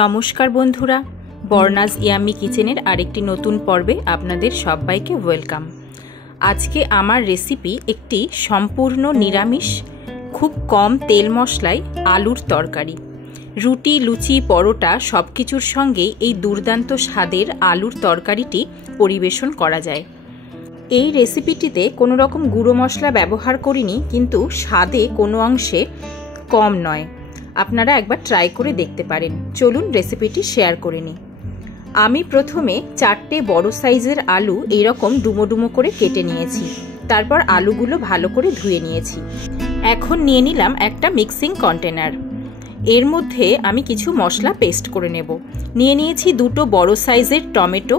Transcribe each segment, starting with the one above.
নমস্কার বন্ধুরা, বর্ণাস ইয়াম্মি কিচেনের আরেকটি নতুন পর্বে আপনাদের সবাইকে ওয়েলকাম। আজকে আমার রেসিপি একটি সম্পূর্ণ নিরামিষ, খুব কম তেল মশলায় আলুর তরকারি। রুটি, লুচি, পরোটা সব কিছুর সঙ্গেই এই দুর্দান্ত স্বাদের আলুর তরকারিটি পরিবেশন করা যায়। এই রেসিপিটিতে কোনো রকম গুঁড়ো মশলা ব্যবহার করিনি, কিন্তু স্বাদে কোনো অংশে কম নয়। আপনারা একবার ট্রাই করে দেখতে পারেন। চলুন রেসিপিটি শেয়ার করে নিই। আমি প্রথমে 4টে বড় সাইজের আলু এইরকম ডুমো ডুমো করে কেটে নিয়েছি। তারপর আলুগুলো ভালো করে ধুয়ে নিয়েছি। এখন নিয়ে নিলাম একটা মিক্সিং কন্টেনার। এর মধ্যে আমি কিছু মশলা পেস্ট করে নেব। নিয়ে নিয়েছি 2টো বড় সাইজের টমেটো,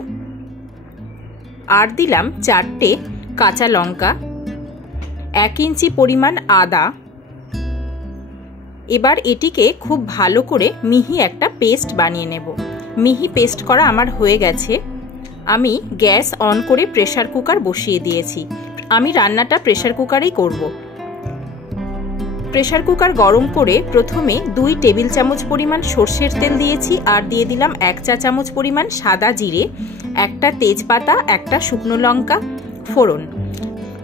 আর দিলাম 4টে কাঁচা লঙ্কা, 1 ইঞ্চি পরিমাণ আদা। এবার এটিকে খুব ভালো করে মিহি একটা পেস্ট বানিয়ে নেব। মিহি পেস্ট করা আমার হয়ে গেছে। আমি গ্যাস অন করে প্রেসার কুকার বসিয়ে দিয়েছি। আমি রান্নাটা প্রেসার কুকারেই করব। প্রেসার কুকার গরম করে প্রথমে 2 টেবিল চামচ পরিমাণ সর্ষের তেল দিয়েছি, আর দিয়ে দিলাম 1 চা চামচ পরিমাণ সাদা জিরে, একটা তেজপাতা, একটা শুকনো লঙ্কা ফোড়ন।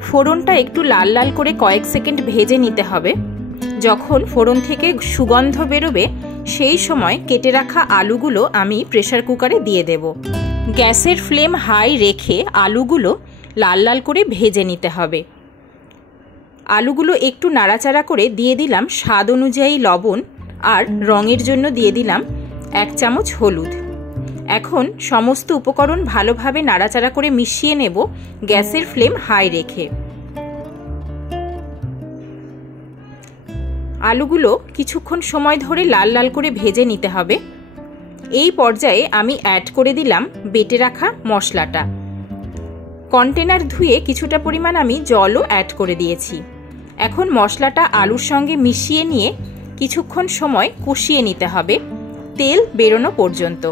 ফোড়নটা একটু লাল লাল করে কয়েক সেকেন্ড ভেজে নিতে হবে। যখন ফোড়ন থেকে সুগন্ধ বেরোবে, সেই সময় কেটে রাখা আলুগুলো আমি প্রেসার কুকারে দিয়ে দেব। গ্যাসের ফ্লেম হাই রেখে আলুগুলো লাল লাল করে ভেজে নিতে হবে। আলুগুলো একটু নাড়াচাড়া করে দিয়ে দিলাম স্বাদ অনুযায়ী লবণ, আর রঙের জন্য দিয়ে দিলাম 1 চামচ হলুদ। এখন সমস্ত উপকরণ ভালোভাবে নাড়াচাড়া করে মিশিয়ে নেব গ্যাসের ফ্লেম হাই রেখে। আলুগুলো কিছুক্ষণ সময় ধরে লাল লাল করে ভেজে নিতে হবে। এই পর্যায়ে আমি অ্যাড করে দিলাম বেটে রাখা মশলাটা। কন্টেনার ধুয়ে কিছুটা পরিমাণ আমি জলও অ্যাড করে দিয়েছি। এখন মশলাটা আলুর সঙ্গে মিশিয়ে নিয়ে কিছুক্ষণ সময় কষিয়ে নিতে হবে, তেল বেরোনো পর্যন্ত।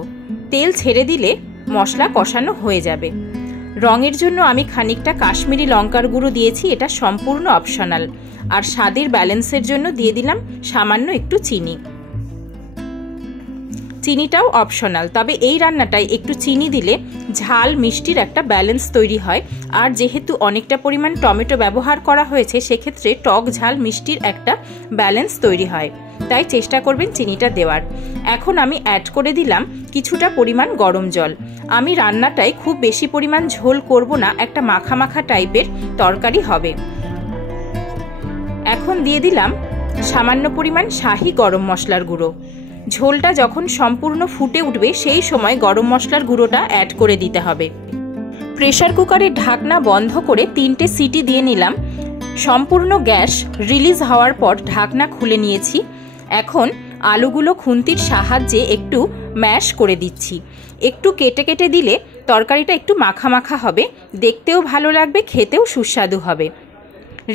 তেল ছেড়ে দিলে মশলা কষানো হয়ে যাবে। রঙের জন্য আমি খানিকটা কাশ্মীরি লঙ্কার গুঁড়ো দিয়েছি, এটা সম্পূর্ণ অপশনাল। আর স্বাদের ব্যালেন্সের জন্য দিয়ে দিলাম সামান্য একটু চিনি। চিনিটাও অপশনাল, তবে এই রান্নাটায় একটু চিনি দিলে ঝাল মিষ্টির একটা ব্যালেন্স তৈরি হয়। আর যেহেতু অনেকটা পরিমাণ টমেটো ব্যবহার করা হয়েছে, সেক্ষেত্রে টক ঝাল মিষ্টির একটা ব্যালেন্স তৈরি হয়। তাই চেষ্টা করবেন চিনিটা দেওয়ার। এখন আমি অ্যাড করে দিলাম কিছুটা পরিমাণ গরম জল। আমি রান্নাটায় খুব বেশি পরিমাণ ঝোল করব না, একটা মাখা মাখা টাইপের তরকারি হবে। এখন দিয়ে দিলাম সামান্য পরিমাণ শাহি গরম মশলার গুঁড়ো। ঝোলটা যখন সম্পূর্ণ ফুটে উঠবে, সেই সময় গরম মশলার গুঁড়োটা অ্যাড করে দিতে হবে। প্রেসার কুকারের ঢাকনা বন্ধ করে 3টে সিটি দিয়ে নিলাম। সম্পূর্ণ গ্যাস রিলিজ হওয়ার পর ঢাকনা খুলে নিয়েছি। এখন আলুগুলো খুন্তির সাহায্যে একটু ম্যাশ করে দিচ্ছি। একটু কেটে কেটে দিলে তরকারিটা একটু মাখা মাখা হবে, দেখতেও ভালো লাগবে, খেতেও সুস্বাদু হবে।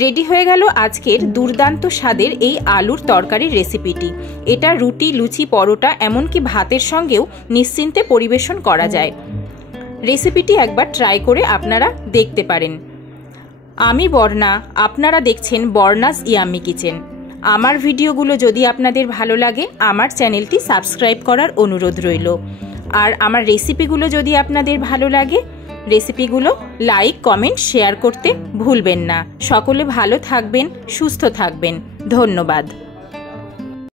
রেডি হয়ে গেল আজকের দুর্দান্ত স্বাদের এই আলুর তরকারির রেসিপিটি। এটা রুটি, লুচি, পরোটা, এমনকি ভাতের সঙ্গেও নিশ্চিন্তে পরিবেশন করা যায়। রেসিপিটি একবার ট্রাই করে আপনারা দেখতে পারেন। আমি বর্ণা, আপনারা দেখছেন বর্ণাস ইয়াম্মি কিচেন। আমার ভিডিওগুলো যদি আপনাদের ভালো লাগে, আমার চ্যানেলটি সাবস্ক্রাইব করার অনুরোধ রইল। আর আমার রেসিপিগুলো যদি আপনাদের ভালো লাগে, রেসিপিগুলো লাইক, কমেন্ট, শেয়ার করতে ভুলবেন না। সকলে ভালো থাকবেন, সুস্থ থাকবেন। ধন্যবাদ।